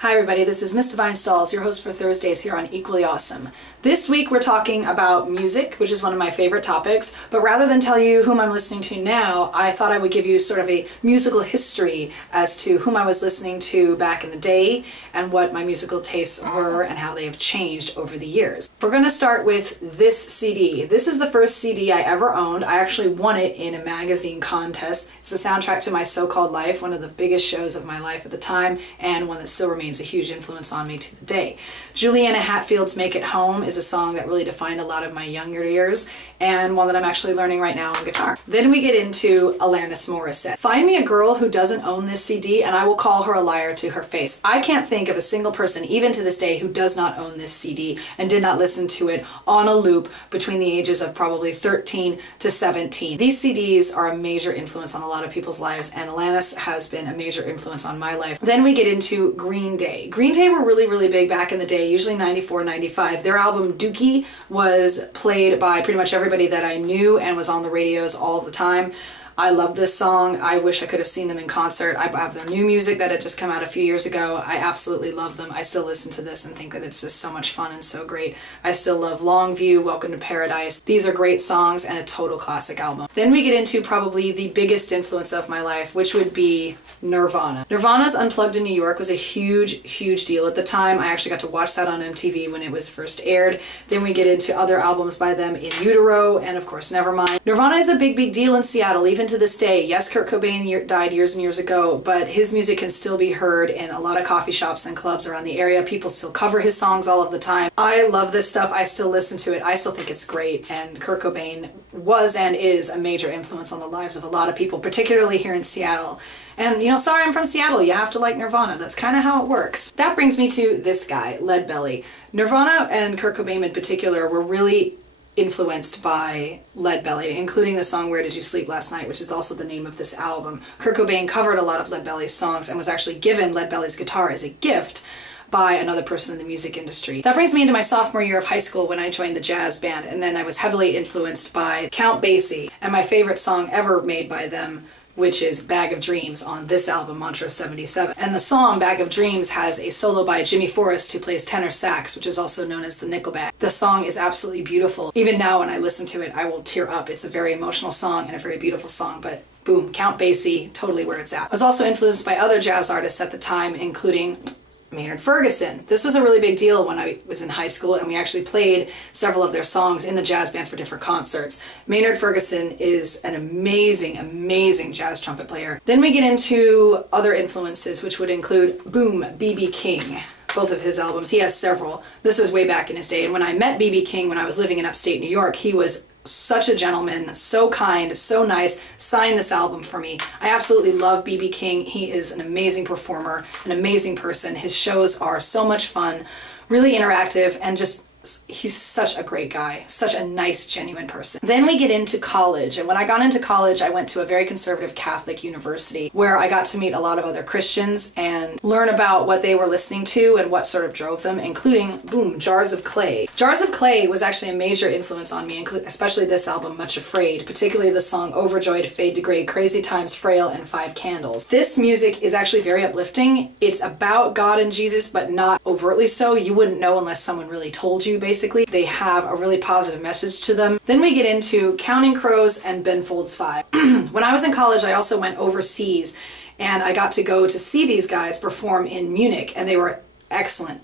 Hi everybody, this is Miss Divine Stalls, your host for Thursdays here on Equally Awesome. This week we're talking about music, which is one of my favorite topics, but rather than tell you whom I'm listening to now, I thought I would give you sort of a musical history as to whom I was listening to back in the day and what my musical tastes were and how they have changed over the years. We're going to start with this CD. This is the first CD I ever owned. I actually won it in a magazine contest. It's the soundtrack to my so-called life, one of the biggest shows of my life at the time, and one that still remains a huge influence on me to the day. Juliana Hatfield's Make It Home is a song that really defined a lot of my younger years, and one that I'm actually learning right now on guitar. Then we get into Alanis Morissette. Find me a girl who doesn't own this CD and I will call her a liar to her face. I can't think of a single person, even to this day, who does not own this CD and did not listen to it on a loop between the ages of probably 13 to 17. These CDs are a major influence on a lot of people's lives, and Alanis has been a major influence on my life. Then we get into Green Day. Green Day were really big back in the day, usually 94, 95. Their album Dookie was played by pretty much everybody that I knew and was on the radios all the time. I love this song. I wish I could have seen them in concert. I have their new music that had just come out a few years ago. I absolutely love them. I still listen to this and think that it's just so much fun and so great. I still love Longview, Welcome to Paradise. These are great songs and a total classic album. Then we get into probably the biggest influence of my life, which would be Nirvana. Nirvana's Unplugged in New York was a huge deal at the time. I actually got to watch that on MTV when it was first aired. Then we get into other albums by them, In Utero and of course Nevermind. Nirvana is a big deal in Seattle, even to this day. Yes, Kurt Cobain died years and years ago, but his music can still be heard in a lot of coffee shops and clubs around the area. People still cover his songs all of the time. I love this stuff. I still listen to it. I still think it's great, and Kurt Cobain was and is a major influence on the lives of a lot of people, particularly here in Seattle. And, you know, sorry, I'm from Seattle. You have to like Nirvana. That's kind of how it works. That brings me to this guy, Leadbelly. Nirvana and Kurt Cobain in particular were really influenced by Leadbelly, including the song Where Did You Sleep Last Night, which is also the name of this album. Kurt Cobain covered a lot of Leadbelly's songs and was actually given Leadbelly's guitar as a gift by another person in the music industry. That brings me into my sophomore year of high school when I joined the jazz band, and then I was heavily influenced by Count Basie and my favorite song ever made by them, which is Bag of Dreams on this album, Montrose 77. And the song Bag of Dreams has a solo by Jimmy Forrest, who plays tenor sax, which is also known as the Nickelback. The song is absolutely beautiful. Even now when I listen to it, I will tear up. It's a very emotional song and a very beautiful song, but boom, Count Basie, totally where it's at. I was also influenced by other jazz artists at the time, including Maynard Ferguson. This was a really big deal when I was in high school, and we actually played several of their songs in the jazz band for different concerts. Maynard Ferguson is an amazing jazz trumpet player. Then we get into other influences, which would include, boom, B.B. King. Both of his albums. He has several. This is way back in his day, and when I met B.B. King when I was living in upstate New York, he was such a gentleman, so kind, so nice, signed this album for me. I absolutely love B.B. King. He is an amazing performer, an amazing person. His shows are so much fun, really interactive, and just he's such a great guy, such a nice, genuine person. Then we get into college, and when I got into college, I went to a very conservative Catholic university where I got to meet a lot of other Christians and learn about what they were listening to and what sort of drove them, including, boom, Jars of Clay. Jars of Clay was actually a major influence on me, especially this album, Much Afraid, particularly the song Overjoyed, Fade to Gray, Crazy Times, Frail, and Five Candles. This music is actually very uplifting. It's about God and Jesus, but not overtly so. You wouldn't know unless someone really told you. Basically, they have a really positive message to them. Then we get into Counting Crows and Ben Folds 5. When I was in college, I also went overseas, and I got to go to see these guys perform in Munich, and they were excellent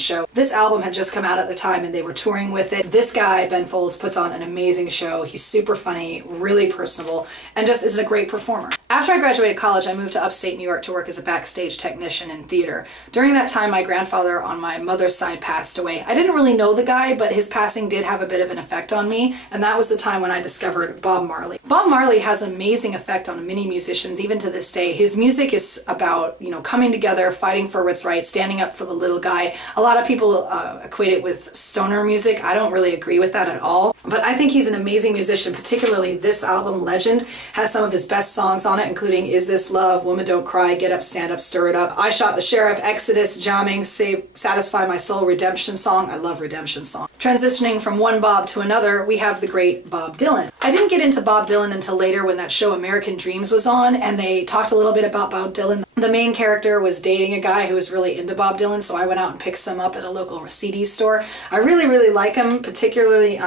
show. This album had just come out at the time and they were touring with it. This guy, Ben Folds, puts on an amazing show. He's super funny, really personable, and just is a great performer. After I graduated college, I moved to upstate New York to work as a backstage technician in theater. During that time, my grandfather on my mother's side passed away. I didn't really know the guy, but his passing did have a bit of an effect on me, and that was the time when I discovered Bob Marley. Bob Marley has an amazing effect on many musicians, even to this day. His music is about, you know, coming together, fighting for what's right, standing up for the little guy. A lot of people equate it with stoner music. I don't really agree with that at all, but I think he's an amazing musician. Particularly this album, Legend, has some of his best songs on it, including Is This Love, Woman Don't Cry, Get Up, Stand Up, Stir It Up, I Shot the Sheriff, Exodus, Jamming, Satisfy My Soul, Redemption Song. I love Redemption Song. Transitioning from one Bob to another, we have the great Bob Dylan. I didn't get into Bob Dylan until later when that show American Dreams was on, and they talked a little bit about Bob Dylan. The main character was dating a guy who was really into Bob Dylan, so I went out and picked some up at a local CD store. I really, really like him, particularly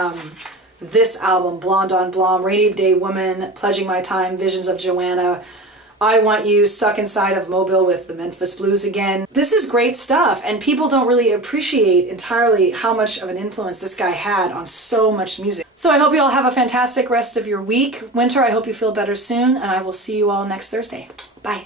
this album, Blonde on Blonde, Rainy Day Woman, Pledging My Time, Visions of Joanna, I Want You, Stuck Inside of Mobile with the Memphis Blues Again. This is great stuff, and people don't really appreciate entirely how much of an influence this guy had on so much music. So I hope you all have a fantastic rest of your week. Winter, I hope you feel better soon, and I will see you all next Thursday. Bye.